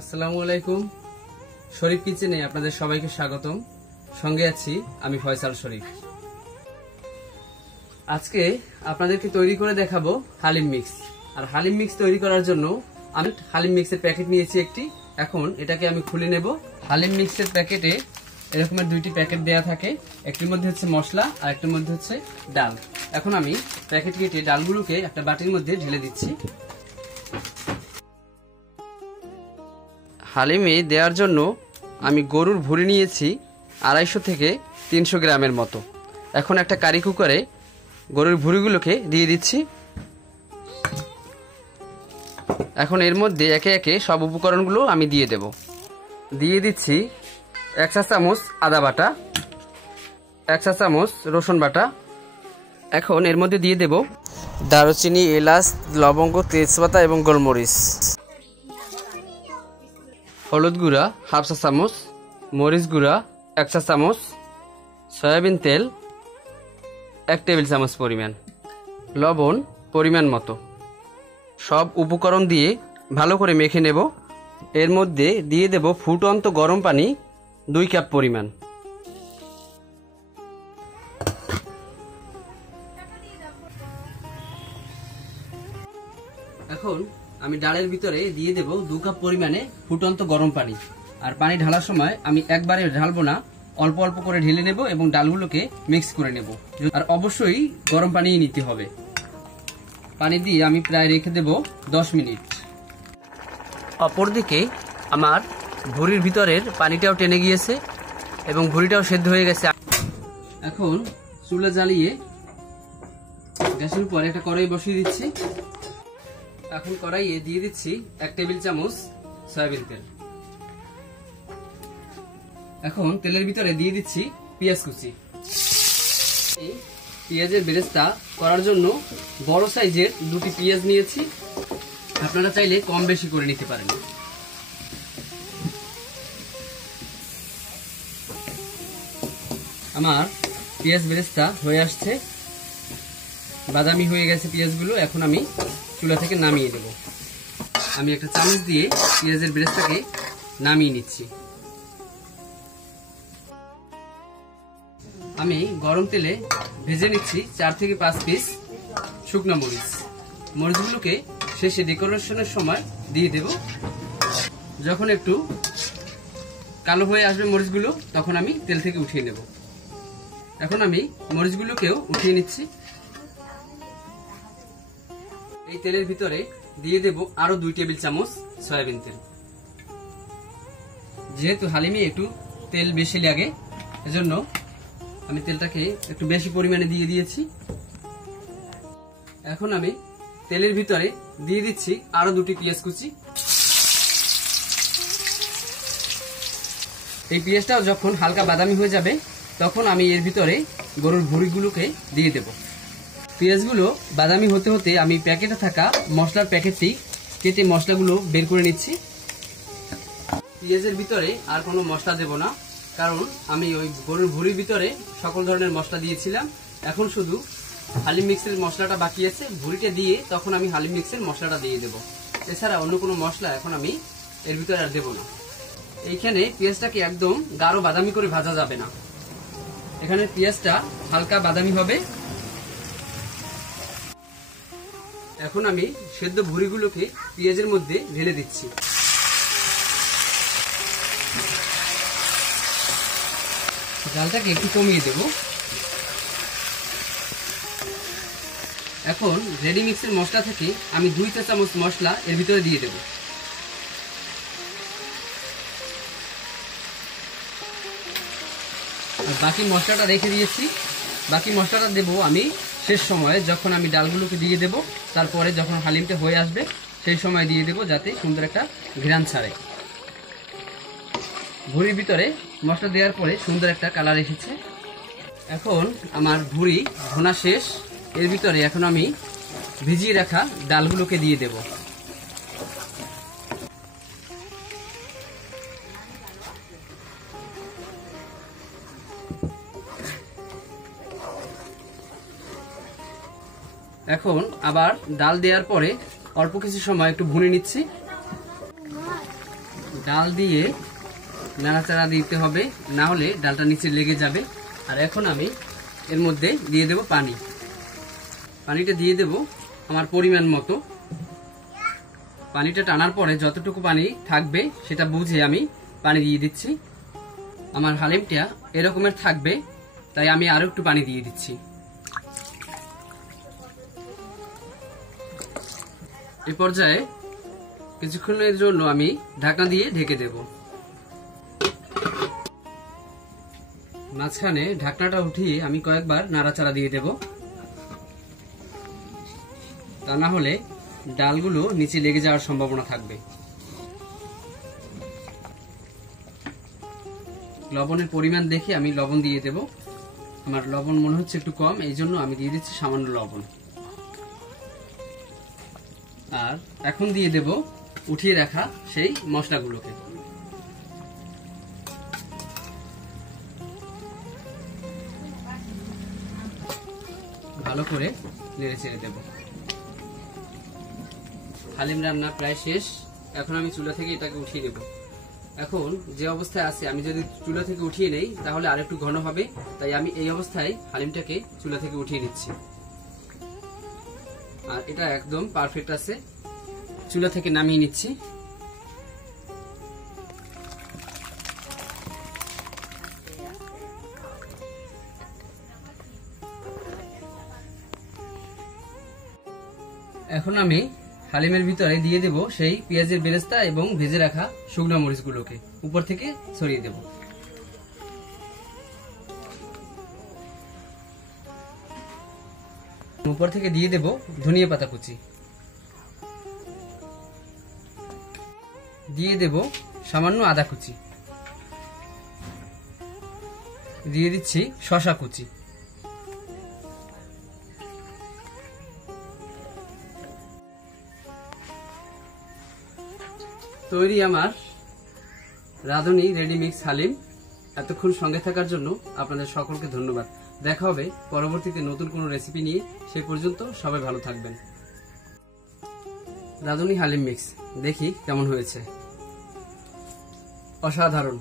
আসসালামু আলাইকুম। শরীফ কিচেনে আপনাদের সবাইকে স্বাগতম। সঙ্গে আছি আমি ফয়সাল শরীফ। আজকে আপনাদেরকে তৈরি করে দেখাবো হালিম মিক্স। আর হালিম মিক্স তৈরি করার জন্য আমি হালিম মিক্সের প্যাকেট নিয়েছি একটি। এখন এটাকে আমি খুলে নেব। হালিম মিক্সের প্যাকেটে এরকমের দুইটি প্যাকেট দেয়া থাকে, একটির মধ্যে হচ্ছে মশলা আর একটির মধ্যে হচ্ছে ডাল। এখন আমি প্যাকেট কেটে ডালগুলোকে একটা বাটির মধ্যে ঢেলে দিচ্ছি। হালিমে দেওয়ার জন্য আমি গরুর ভুঁড়ি নিয়েছি 250 থেকে 300 গ্রামের মতো। এখন একটা কারি কুকারে গরুর ভুঁড়িগুলোকে দিয়ে দিচ্ছি। এখন এর মধ্যে একে একে সব উপকরণগুলো আমি দিয়ে দেব। দিয়ে দিচ্ছি 1 চা চামচ আদা বাটা, 1 চা চামচ রসুন বাটা। এখন এর মধ্যে দিয়ে দেব দারুচিনি, এলাচ, লবঙ্গ, তেজপাতা এবং গোলমরিচ। হলুদ গুঁড়া 1/2 চা চামচ, মরিচ গুঁড়া 1 চা চামচ, সয়াবিন তেল 1 টেবিল চামচ পরিমাণ, লবণ পরিমাণ মতো। সব উপকরণ দিয়ে ভালো করে মেখে নেব। এর মধ্যে দিয়ে দেব ফুটন্ত গরম পানি 2 কাপ পরিমাণ। এখন আমি ডালের ভিতরে দিয়ে দেব 2 কাপ পরিমাণে ফুটন্ত গরম পানি। আর পানি ঢালার সময় আমি একবারে ঢালবো না, অল্প অল্প করে ঢেলে নেব এবং ডালগুলোকে মিক্স করে নেব। আর অবশ্যই গরম পানিই নিতে হবে। পানি দিয়ে আমি প্রায় রেখে দেব 10 মিনিট। অপরদিকে আমার ভুঁড়ির ভিতরের পানিটাও টেনে গিয়েছে এবং ভুঁড়িটাও সেদ্ধ হয়ে গেছে। এখন চুলা জ্বালিয়ে গ্যাসের উপর একটা কড়াই বসিয়ে দিচ্ছি। এখন কড়াইয়ে দিয়ে দিচ্ছি 1 টেবিল চামচ সয়াবিন তেল। এখন তেলের ভিতরে দিয়ে দিচ্ছি পেঁয়াজ কুচি। পেঁয়াজের বেরেস্তা করার জন্য বড় সাইজের 2টি পেঁয়াজ নিয়েছি। আপনারা চাইলে কম বেশি করে নিতে পারেন। আমার পেঁয়াজ বেরেস্তা হয়ে আসছে, বাদামি হয়ে গেছে পেঁয়াজগুলো। এখন আমি চুলা থেকে নামিয়ে দেব। আমি একটা চামচ দিয়ে পেঁয়াজের বেরেস্তাকে নামিয়ে নিচ্ছি। আমি গরম তেলে ভেজে নিচ্ছি 4 থেকে 5 পিস শুকনো মরিচ। মরিচগুলোকে শেষে ডেকোরেশনের সময় দিয়ে দেব। যখন একটু কালো হয়ে আসবে মরিচগুলো, তখন আমি তেল থেকে উঠিয়ে নেব। এখন আমি মরিচগুলোকেও উঠিয়ে নিচ্ছি। এই তেলের ভিতরে দিয়ে দেব আরো 2 টেবিল চামচ সয়াবিন তেল। যেহেতু হালিমে একটু তেল বেশি লাগে, এজন্য আমি তেলটাকে একটু বেশি পরিমাণে দিয়ে দিয়েছি। এখন আমি তেলের ভিতরে দিয়ে দিচ্ছি আরো 2টি পেঁয়াজ কুচি। এই পেঁয়াজটাও যখন হালকা বাদামি হয়ে যাবে, তখন আমি এর ভিতরে গরুর ভুঁড়িগুলোকে দিয়ে দেব। পেঁয়াজগুলো বাদামি হতে হতে আমি প্যাকেটে থাকা মশলার প্যাকেটটি কেটে মশলাগুলো বের করে নিচ্ছি। পেঁয়াজের ভিতরে আর কোনো মশলা দেব না, কারণ আমি ওই গরুর ভুঁড়ির ভিতরে সকল ধরনের মশলা দিয়েছিলাম। এখন শুধু হালিম মিক্সের মশলাটা বাকি আছে। ভুঁড়িটা দিয়ে তখন আমি হালিম মিক্সের মশলাটা দিয়ে দেব। এছাড়া অন্য কোনো মশলা এখন আমি এর ভিতরে আর দেব না। এইখানে পেঁয়াজটাকে একদম গাঢ় বাদামি করে ভাজা যাবে না। এখানে পেঁয়াজটা হালকা বাদামি হবে। এখন আমি সেদ্ধ ভুঁড়িগুলোকে পেঁয়াজের মধ্যে ঢেলে দিচ্ছি। জালটাকে একটু কমিয়ে দেব। এখন রেডি মিক্সের মশলা থেকে আমি 2 চা চামচ মশলা এর ভিতরে দিয়ে দেব। আর বাকি মশলাটা রেখে দিয়েছি। বাকি মশলাটা দেব আমি শেষ সময়ে, যখন আমি ডালগুলোকে দিয়ে দেব। তারপরে যখন হালিমটা হয়ে আসবে সেই সময় দিয়ে দেব, যাতে সুন্দর একটা ঘ্রাণ ছাড়ে। ভুঁড়ির ভিতরে মশলা দেওয়ার পরে সুন্দর একটা কালার এসেছে। এখন আমার ভুঁড়ি ভোনা শেষ। এর ভিতরে এখন আমি ভিজিয়ে রাখা ডালগুলোকে দিয়ে দেব। এখন আবার ডাল দেওয়ার পরে অল্প কিছু সময় একটু ভুনে নিচ্ছি। ডাল দিয়ে নাড়াচাড়া দিতে হবে, না হলে ডালটা নিচে লেগে যাবে। আর এখন আমি এর মধ্যে দিয়ে দেব পানি। পানিটা দিয়ে দেব আমার পরিমাণ মতো। পানিটা টানার পরে যতটুকু পানি থাকবে সেটা বুঝে আমি পানি দিয়ে দিচ্ছি। আমার হালিমটা এরকমের থাকবে, তাই আমি আরো একটু পানি দিয়ে দিচ্ছি। এই পর্যায়ে কিছুক্ষণের জন্য আমি ঢাকনা দিয়ে ঢেকে দেব। মাঝখানে ঢাকনাটা উঠিয়ে আমি কয়েকবার নাড়াচাড়া দিয়ে দেব, তা না হলে ডালগুলো নিচে লেগে যাওয়ার সম্ভাবনা থাকবে। লবণের পরিমাণ দেখে আমি লবণ দিয়ে দেব। আমার লবণ মনে হচ্ছে একটু কম, এই জন্য আমি দিয়ে দিচ্ছি সামান্য লবণ। আর এখন দিয়ে দেব উঠিয়ে রাখা সেই মশলাগুলোকে। ভালো করে নেড়ে চেড়ে দেব। হালিম রান্না প্রায় শেষ। এখন আমি চুলা থেকে এটাকে উঠিয়ে নেব। এখন যে অবস্থায় আছে, আমি যদি চুলা থেকে উঠিয়ে নেই তাহলে আরেকটু ঘন হবে, তাই আমি এই অবস্থায় হালিমটাকে চুলা থেকে উঠিয়ে নিচ্ছি। আর এটা একদম পারফেক্ট আছে। চুলা থেকে নামিয়ে নিচ্ছি। এখন আমি হালিমের ভিতরে দিয়ে দেব সেই পেঁয়াজের বেরেস্তা এবং ভেজে রাখা শুকনো মরিচগুলোকে উপর থেকে ছড়িয়ে দেব। উপর থেকে দিয়ে দেব ধনিয়া পাতা কুচি, দিয়ে দেব সামান্য আদা কুচি, দিয়ে দিচ্ছি শসা কুচি। তৈরি আমার রাঁধুনি রেডি মিক্স হালিম। এতক্ষণ সঙ্গে থাকার জন্য আপনাদের সকলকে ধন্যবাদ। দেখা হবে পরবর্তীতে নতুন কোনো রেসিপি নিয়ে। সে পর্যন্ত সবাই ভালো থাকবেন। রাঁধুনি হালিম মিক্স দেখি কেমন হয়েছে। অসাধারণ।